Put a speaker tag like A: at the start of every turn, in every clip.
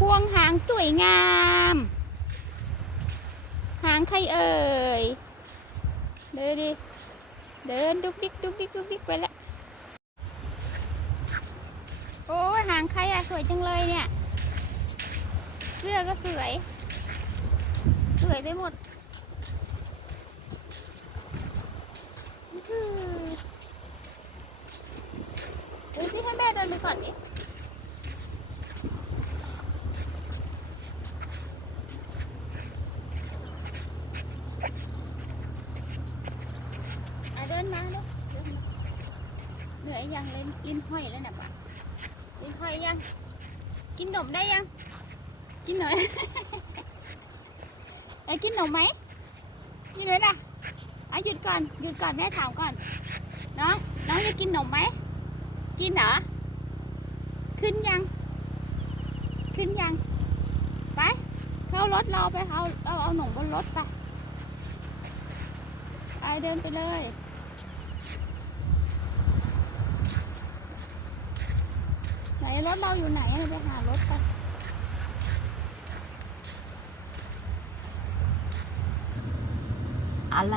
A: พวงหางสวยงาม หางใครเอ่ย เดินดิ เดินดุกดิกดุกดิกดุกดิกไปละโอ้หางใครอะสวยจังเลยเนี่ย เสื้อก็สวย สวยไปหมดอื้อหือดูสิให้แม่เดินไปก่อนดิ อะเดินมาเร็วเดินมาื่อยยังเล่นกินหอยแล้วเนี่ยปะกินหอยยัง กินนมได้ยัง กินหน่อยได้กินนมไหมนี่เลยนะอะหยุดก่อนหยุดก่อนแม่ถามก่อน น้องน้องจะกินนมไหม กินเหรอ ขึ้นยัง ขึ้นยัง ไปเข้ารถเราไปเอาเอาเอาหนมบนรถไป ไปเดินไปเลย ไหน รถเราอยู่ไหนไปหารถไป
B: อะไร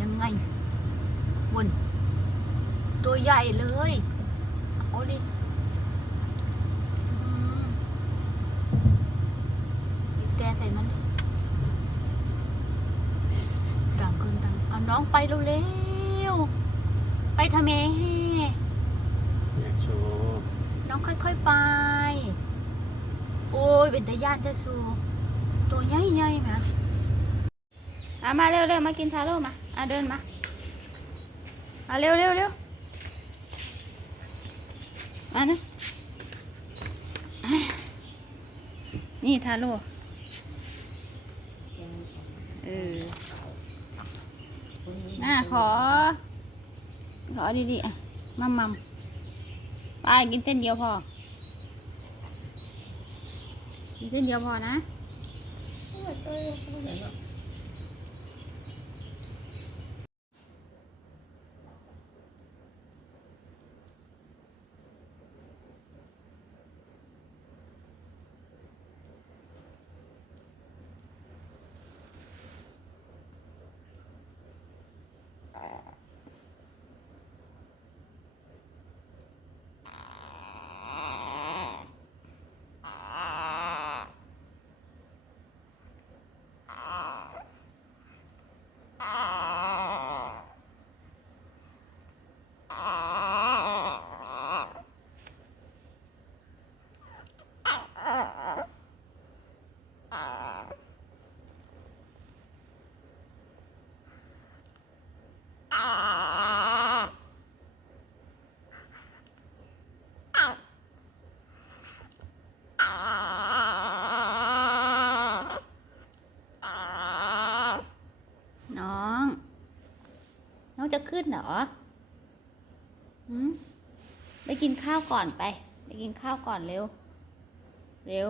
B: ยังไงวนตัวใหญ่เลยเอาดิอืมบีบแต่ใส่มันต่างคนต่างเอาน้องไปเร็วๆไปทำไม
C: อยากโชว์
B: น้องค่อยๆไป โอ้ยเป็นตาย่านจะสูตัวใหญ่ๆไหม
A: อะมาเร็วเร็วมากินทาโร่มาอะเดินมามาเร็วเร็วเร็วมานะอะนี่ทาโร่เออน่าขอ ขอดีๆอะมัมมัม ไปกินเส้นเดียวพอ กินเส้นเดียวพอนะน้อง จะขึ้นเหรอหืมไปกินข้าวก่อนไป ไปกินข้าวก่อนเร็ว เร็ว